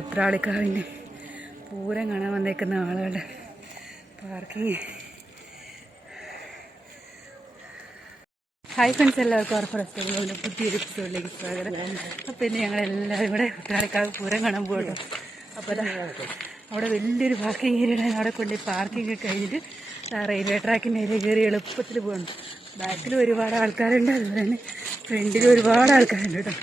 ഉത്രാളിക്കാവിന്റെ പൂരം കാണാൻ വന്നേക്കുന്ന ആളുകളുടെ പാർക്കിങ്. ഹായ് ഫ്രണ്ട്സ് എല്ലാവർക്കും ഓർഫ് റെസ്റ്റോറന്റിന്റെ പുതിയൊരു എപ്പിസോഡിലേക്ക് സ്വാഗതം. അപ്പോൾ ഇന്ന് ഞങ്ങൾ എല്ലാവരും കൂടെ ഉത്രാളിക്കാവ് പൂരം കാണാൻ പോകട്ടോ അപ്പോൾ അവിടെ വലിയൊരു പാർക്കിംഗ് ഏരിയയുടെ അവിടെ കൊണ്ട് പാർക്കിംഗ് ഒക്കെ കഴിഞ്ഞിട്ട് റെയിൽവേ ട്രാക്കിന്റെ ഏരിയ കയറി എളുപ്പത്തിൽ പോകണം ബാക്കിൽ ഒരുപാട് ആൾക്കാരുണ്ട്. അതുപോലെ തന്നെ ഫ്രണ്ടിൽ ഒരുപാട് ആൾക്കാരുണ്ട് കേട്ടോ.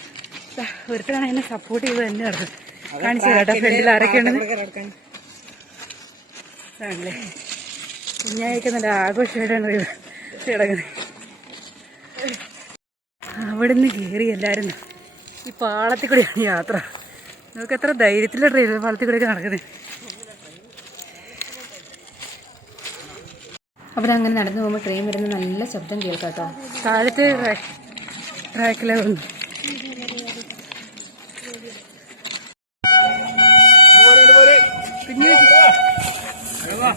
ഒരുത്തരാണ് എന്നെ സപ്പോർട്ട് ചെയ്ത് തന്നെ നടന്നത് കാണിച്ചു കേട്ടോ. ഫ്രണ്ടിൽ ആരൊക്കെയാണെന്ന്. ആണല്ലേ? കുഞ്ഞായിക്ക് നല്ല ആഘോഷമായിട്ടാണ് കിടക്കുന്നത്. അവിടെ അവിടുന്ന് കയറി എല്ലാവരും ഈ പാളത്തിൽ കൂടിയാണ് യാത്ര. നമുക്ക് എത്ര ധൈര്യത്തിലുള്ള ട്രെയിൻ പാളത്തിൽ കൂടെയൊക്കെ നടക്കുന്നത് അങ്ങനെ നടന്നു പോകുമ്പോൾ ട്രെയിൻ വരുന്ന നല്ല ശബ്ദം കേൾക്കാം കേട്ടോ താഴത്തെ ട്രാക്കിലെ വന്നു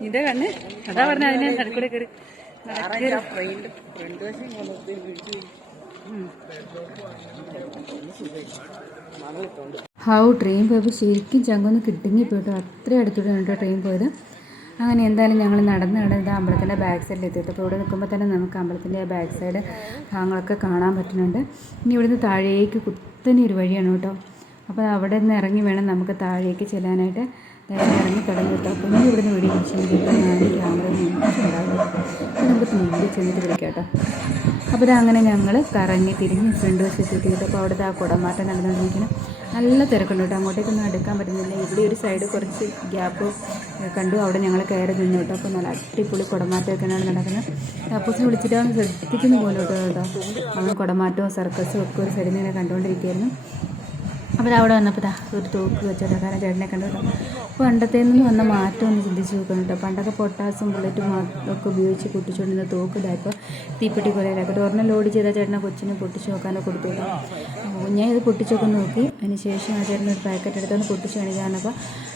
നിന്റെ കണ്ണ്. അതാ പറഞ്ഞ അതിനെ നടുക്കൂടെ കയറി. ഹൗ ട്രെയിൻ പോയപ്പോൾ ശരിക്കും ചങ്കൊന്ന് കിട്ടുങ്ങി പോയിട്ട്. അത്രയും അടുത്തൂടെ കേട്ടോ ട്രെയിൻ പോയത്. അങ്ങനെ എന്തായാലും ഞങ്ങൾ നടന്ന് നടന്ന് അമ്പലത്തിന്റെ ബാക്ക് സൈഡിൽ എത്തിയിട്ട് അപ്പോൾ ഇവിടെ നിൽക്കുമ്പോൾ തന്നെ നമുക്ക് അമ്പലത്തിന്റെ ബാക്ക് സൈഡ് ഭാഗങ്ങളൊക്കെ കാണാൻ പറ്റുന്നുണ്ട്. ഇനി ഇവിടുന്ന് താഴേക്ക് കുത്തനെ ഒരു വഴിയാണ് കേട്ടോ. അപ്പോൾ അവിടെ നിന്ന് ഇറങ്ങി വേണം നമുക്ക് താഴേക്ക് ചെല്ലാനായിട്ട്. ഇറങ്ങി തുടങ്ങി കേട്ടോ. അപ്പോൾ ഇനി ഇവിടുന്ന് വീഡിയോ പിടിച്ചെങ്കിൽ ഞാൻ ക്യാമറ ഉണ്ടാവില്ല അപ്പോൾ നമുക്ക് മുമ്പിൽ ചെന്നിട്ട് വിളിക്കാം കേട്ടോ. അപ്പോൾ അങ്ങനെ ഞങ്ങൾ കറങ്ങി തിരിഞ്ഞ് ഫ്രണ്ട് വശത്ത് എത്തിയിട്ട് അപ്പോൾ അവിടുത്തെ ആ കുടമാറ്റം നടന്നുകൊണ്ടിരിക്കണം നല്ല തിരക്കുണ്ട് കേട്ടോ. അങ്ങോട്ടേക്കൊന്നും എടുക്കാൻ പറ്റുന്നില്ല. ഇവിടെ ഒരു സൈഡ് കുറച്ച് ഗ്യാപ്പ് കണ്ടു. അവിടെ ഞങ്ങൾ കയറി നിന്നു കേട്ടോ. അപ്പോൾ നല്ല അടിപൊളി കുടമാറ്റമൊക്കെയാണ് നടക്കുന്നത്. അപ്പൂസിനെ വിളിച്ചിട്ടാണ് ശ്രദ്ധിക്കുന്നു പോലും കേട്ടോ. കേട്ടോ അവൻ കുടമാറ്റവും സർക്കസും ഒക്കെ ഒരു സൈഡിൽ നിന്ന് കണ്ടുകൊണ്ടിരിക്കുകയായിരുന്നു. അപ്പോൾ അവിടെ വന്നപ്പോൾ ഇതാ ഒരു തോക്ക് വെച്ചിട്ട് കാരണം ചേട്ടനെ കണ്ടു കേട്ടോ പണ്ടത്തെ നിന്ന് വന്ന മാറ്റം ഒന്ന് ചിന്തിച്ച് നോക്കണം കേട്ടോ. പണ്ടൊക്കെ പൊട്ടാസും ബുള്ളറ്റും ഒക്കെ ഉപയോഗിച്ച് പൊട്ടിച്ചുകൊണ്ടിരുന്ന തോക്ക് ഇതായപ്പോൾ തീപ്പെട്ടി കൊലയിലാക്കട്ടെ ഒരെണ്ണം ലോഡ് ചെയ്താൽ ചേട്ടനെ കൊച്ചിനെ പൊട്ടിച്ച് നോക്കാനോ കൊടുത്തു കേട്ടോ ഞാൻ ഇത് പൊട്ടിച്ചൊക്കെ നോക്കി. അതിന് ശേഷം ആ ചേട്ടൻ ഒരു പാക്കറ്റ് എടുത്തൊന്ന് പൊട്ടിച്ച് കാണിക്കാനപ്പോൾ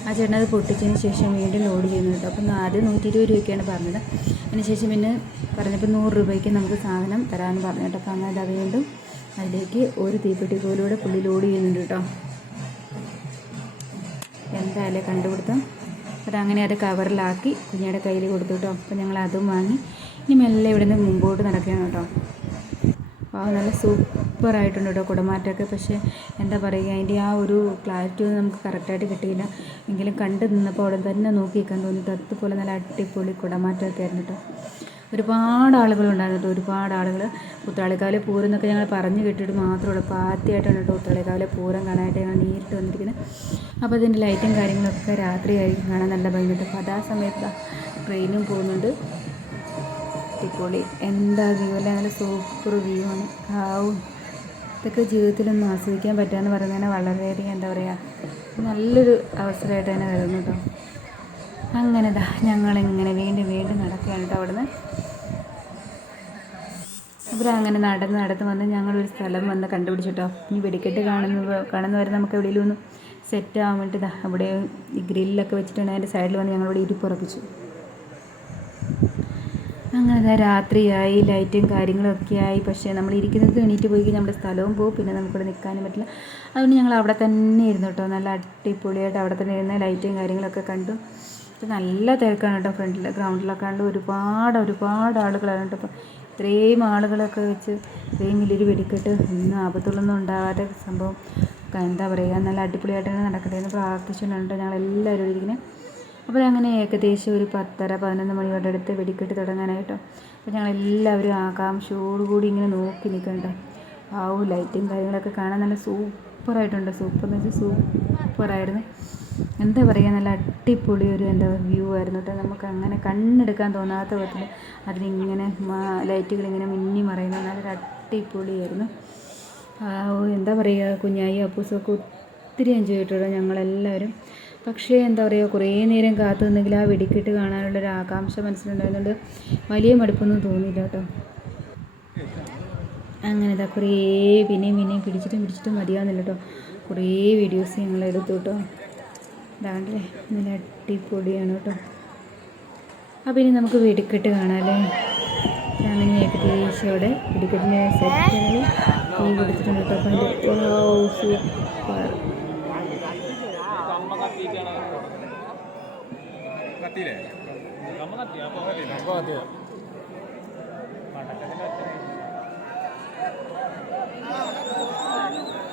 ആ ചേട്ടൻ അത് പൊട്ടിച്ചതിന് ശേഷം വീണ്ടും ലോഡ് ചെയ്യുന്നു കേട്ടോ. അപ്പം ആദ്യം നൂറ്റി ഇരുപത് രൂപയ്ക്കാണ് പറഞ്ഞത്. അതിന് ശേഷം പിന്നെ പറഞ്ഞപ്പോൾ നൂറ് രൂപയ്ക്ക് നമുക്ക് സാധനം തരാമെന്ന് പറഞ്ഞു കേട്ടോ. അപ്പോൾ അങ്ങനെ വീണ്ടും അതിലേക്ക് ഒരു തീപ്പെട്ടി പോലൂടെ പുള്ളി ലോഡ് ചെയ്യുന്നുണ്ട് കേട്ടോ എന്തായാലും കണ്ടുപിടുത്തം? അതങ്ങനെ അത് കവറിലാക്കി കുഞ്ഞിയുടെ കയ്യിൽ കൊടുത്തു കേട്ടോ അപ്പോൾ ഞങ്ങൾ അതും വാങ്ങി. ഇനി മെല്ലെ ഇവിടെ നിന്ന് മുമ്പോട്ട് നടക്കുകയാണ് കേട്ടോ ആ നല്ല സൂപ്പറായിട്ടുണ്ട് കേട്ടോ കുടമാറ്റമൊക്കെ. പക്ഷേ എന്താ പറയുക അതിന്റെ ആ ഒരു ക്ലാരിറ്റി ഒന്നും നമുക്ക് കറക്റ്റായിട്ട് കിട്ടിയില്ല. എങ്കിലും കണ്ടു നിന്നപ്പോൾ അവിടെ തന്നെ നോക്കി നിൽക്കാൻ തോന്നി അതുപോലെ നല്ല അടിപൊളി കുടമാറ്റമൊക്കെ ആയിരുന്നു കേട്ടോ ഒരുപാട് ആളുകളുണ്ടായിരുന്നു കേട്ടോ. ഒരുപാട് ആളുകൾ ഉത്രാളിക്കാവിലെ പൂരം എന്നൊക്കെ ഞങ്ങൾ പറഞ്ഞു കേട്ടിട്ട് മാത്രമേ ഉള്ളൂ. ആദ്യമായിട്ടാണ് കേട്ടോ പുത്താളിക്കാവിലെ പൂരം കാണാനായിട്ട് ഞങ്ങൾ നേരിട്ട് വന്നിരിക്കുന്നത് അപ്പോൾ അതിന്റെ ലൈറ്റും കാര്യങ്ങളൊക്കെ രാത്രിയായിരിക്കും കാണാൻ നല്ല ഭംഗിയുണ്ട്. അപ്പോൾ അതാ സമയത്ത് ട്രെയിനും പോകുന്നുണ്ട്. അടിപൊളി. എന്താ വ്യൂ അല്ലേ? നല്ല സൂപ്പർ വ്യൂ ആണ്. ആവും ഇതൊക്കെ ജീവിതത്തിലൊന്നും ആസ്വദിക്കാൻ പറ്റുക എന്ന് പറയുന്നതിന് വളരെയധികം എന്താ പറയുക നല്ലൊരു അവസരമായിട്ട് തന്നെ കരുതുന്നു കേട്ടോ. അങ്ങനെ ദാ ഞങ്ങളിങ്ങനെ വീണ്ടും വീണ്ടും നടക്കുകയാണ് കേട്ടോ അവിടുന്ന്. അപ്പം അങ്ങനെ നടന്ന് നടന്ന് വന്ന് ഞങ്ങളൊരു സ്ഥലം വന്ന് കണ്ടുപിടിച്ചിട്ടോ. ഇനി വെടിക്കെട്ട് കാണുന്ന കാണുന്നവരെ നമുക്ക് എവിടെയെങ്കിലും ഒന്ന് സെറ്റ് ആവാൻ വേണ്ടി ദാ അവിടെ ഈ ഗ്രില്ലൊക്കെ വെച്ചിട്ടുണ്ട് അതിന്റെ സൈഡിൽ വന്ന് ഞങ്ങളിവിടെ ഇരിപ്പുറപ്പിച്ചു. അങ്ങനെ രാത്രിയായി ലൈറ്റും കാര്യങ്ങളൊക്കെ ആയി. പക്ഷേ നമ്മൾ ഇരിക്കുന്നത് എണീറ്റ് പോയി നമ്മുടെ സ്ഥലവും പോകും. പിന്നെ നമുക്കിവിടെ നിൽക്കാനും പറ്റില്ല. അതുകൊണ്ട് ഞങ്ങൾ അവിടെ തന്നെ ഇരുന്നു കേട്ടോ. നല്ല അടിപൊളിയായിട്ട് അവിടെ തന്നെ ഇരുന്ന് ലൈറ്റും കാര്യങ്ങളൊക്കെ കണ്ടു. ഇപ്പം നല്ല തിരക്കാണ് കേട്ടോ ഫ്രണ്ടിൽ ഗ്രൗണ്ടിലൊക്കെ ആണ്ട് ഒരുപാട് ഒരുപാട് ആളുകളാണ് കേട്ടോ ഇത്രയും ആളുകളൊക്കെ വെച്ച് ഇത്രയും വലിയൊരു വെടിക്കെട്ട് ഒന്നും ആപത്തുള്ളൊന്നും ഉണ്ടാവാത്ത സംഭവം. എന്താ പറയുക നല്ല അടിപൊളിയായിട്ടാണ് നടക്കട്ടെ എന്ന് പ്രാർത്ഥിച്ചുകൊണ്ടാണ് ഞങ്ങൾ എല്ലാവരും ഇരിക്കുന്നത് അപ്പോൾ അങ്ങനെ ഏകദേശം ഒരു പത്തര പതിനൊന്ന് മണിയോടെ അടുത്ത് വെടിക്കെട്ട് തുടങ്ങാനായിട്ടോ അപ്പോൾ ഞങ്ങൾ എല്ലാവരും ആകാംക്ഷയോടുകൂടി ഇങ്ങനെ നോക്കി നിൽക്കണ്ട ആ ലൈറ്റും കാര്യങ്ങളൊക്കെ കാണാൻ നല്ല സൂപ്പറായിട്ടുണ്ട്. സൂപ്പർ എന്ന് വെച്ചാൽ സൂപ്പറായിരുന്നു. എന്താ പറയുക നല്ല അടിപൊളി ഒരു എന്താ വ്യൂ ആയിരുന്നു കേട്ടോ നമുക്ക് അങ്ങനെ കണ്ണെടുക്കാൻ തോന്നാത്ത വിധത്തിൽ അതിലിങ്ങനെ ലൈറ്റുകൾ ഇങ്ങനെ മിന്നി മറയുന്നത് നല്ലൊരു അടിപൊളിയായിരുന്നു. എന്താ പറയുക കുഞ്ഞായി അപ്പൂസൊക്കെ ഒത്തിരി എൻജോയ് ചെയ്തിട്ടുണ്ട് ഞങ്ങളെല്ലാവരും. പക്ഷേ എന്താ പറയുക കുറേ നേരം കാത്തു നിന്നെങ്കിൽ ആ വെടിക്കെട്ട് കാണാനുള്ളൊരു ആകാംക്ഷ മനസ്സിലുണ്ടായിരുന്നുണ്ട്. വലിയ മടുപ്പൊന്നും തോന്നിയില്ല കേട്ടോ അങ്ങനെ ഇതാ കുറേ പിന്നെയും പിന്നെയും പിടിച്ചിട്ടും പിടിച്ചിട്ടും മതിയാവുന്നില്ല കേട്ടോ. കുറേ വീഡിയോസ് ഞങ്ങൾ എടുത്തു കേട്ടോ. ഇതാണ്ടല്ലേ നല്ല അടിപൊളിയാണ് കേട്ടോ. അപ്പോൾ ഇനി നമുക്ക് വെടിക്കെട്ട് കാണാമല്ലേ അങ്ങനെ ഏകദേശം അവിടെ വെടിക്കെട്ടിന്റെ സെറ്റുകൾ തീ കൊടുത്തിട്ടുണ്ട് കേട്ടോ. അപ്പം അതിന്റെ സൂപ്പർ കത്തിയില്ലേ? അങ്ങനെ Thank you.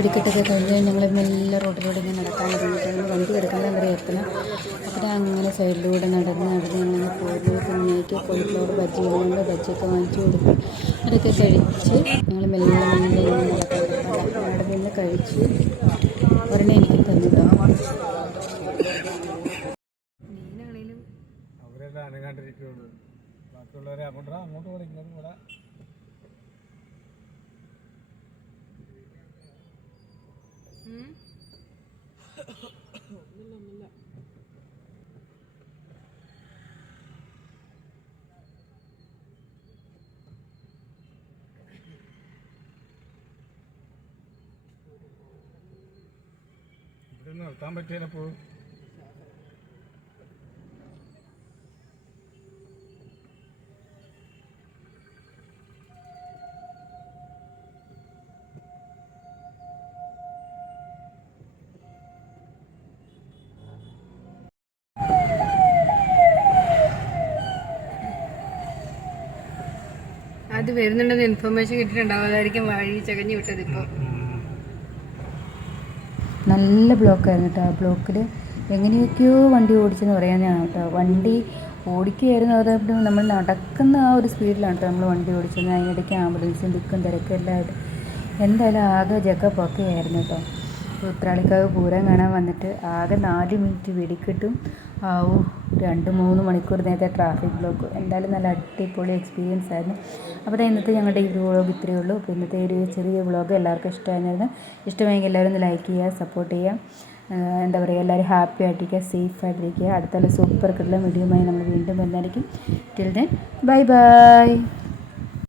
വെടിക്കെട്ടൊക്കെ കഴിഞ്ഞ് ഞങ്ങൾ മെല്ലെ റോഡിലൂടെ ഇങ്ങനെ നടക്കാൻ തുടങ്ങിയിട്ട് വണ്ടി കിടക്കാൻ വരെ എത്തണം. അപ്പോൾ അങ്ങനെ സൈഡിലൂടെ നടന്ന് നടന്ന് ഇങ്ങനെ പോയി പിന്നേക്ക് കോളിഫ്ലവർ ബജ്ജി ഞങ്ങൾ ബജ്ജിയൊക്കെ വാങ്ങിച്ചു കൊടുക്കും അതൊക്കെ കഴിച്ച് ഞങ്ങൾ മെല്ലെ മെല്ലെ ഇങ്ങനെ നടക്കാൻ തുടങ്ങി. അവിടെ നിന്ന് കഴിച്ച് ഒരെണ്ണം എനിക്ക് തന്നിട്ടോ. അവരെല്ലാം അനങ്ങാണ്ടിരിക്കുള്ളൂ ബാക്കിയുള്ളവരെ അങ്ങോട്ടാ അങ്ങോട്ട് കൂടെ നിർത്താൻ പറ്റിയപ്പോ അത് വരുന്നുണ്ടെന്ന് ഇൻഫർമേഷൻ കിട്ടിയിട്ടുണ്ടാവും. അതായിരിക്കും വഴി ചകഞ്ഞു വിട്ടത് ഇപ്പോൾ നല്ല ബ്ലോക്കായിരുന്നു കേട്ടോ. ആ ബ്ലോക്കിൽ എങ്ങനെയൊക്കെയോ വണ്ടി ഓടിച്ചെന്ന് പറയാനാണ് കേട്ടോ. വണ്ടി ഓടിക്കുകയായിരുന്നു. അതായത് നമ്മൾ നടക്കുന്ന ആ ഒരു സ്പീഡിലാണ് കേട്ടോ നമ്മൾ വണ്ടി ഓടിച്ചത് അതിനിടയ്ക്ക് ആംബുലൻസും ദിക്കും തിരക്കും എല്ലാമായിട്ട് എന്തായാലും ആകെ ജക്ക ആയിരുന്നു കേട്ടോ. ഉത്രാളിക്കാവ് പൂരം കാണാൻ വന്നിട്ട് ആകെ നാല് മിനിറ്റ് വെടിക്കെട്ടും ആവും രണ്ട് മൂന്ന് മണിക്കൂർ നേരത്തെ ട്രാഫിക് ബ്ലോക്ക് എന്തായാലും നല്ല അടിപൊളി എക്സ്പീരിയൻസ് ആയിരുന്നു. അപ്പോൾ ഇന്നത്തെ ഞങ്ങളുടെ ഈ വ്ളോഗ് ഇത്രയേ ഉള്ളൂ. അപ്പോൾ ഇന്നത്തെ ഒരു ചെറിയ വ്ളോഗ് എല്ലാവർക്കും ഇഷ്ടമായിരുന്നു. ഇഷ്ടമായെങ്കിൽ എല്ലാവരും ഒന്ന് ലൈക്ക് ചെയ്യുക സപ്പോർട്ട് ചെയ്യുക. എന്താ പറയുക എല്ലാവരും ഹാപ്പി ആയിട്ടിരിക്കുക സേഫ് ആയിട്ടിരിക്കുക. അടുത്തുള്ള സൂപ്പർ കിട്ടുള്ള വീഡിയോയുമായി നമ്മൾ വീണ്ടും വന്നായിരിക്കും ടിൽ ദെൻ ബൈ ബൈ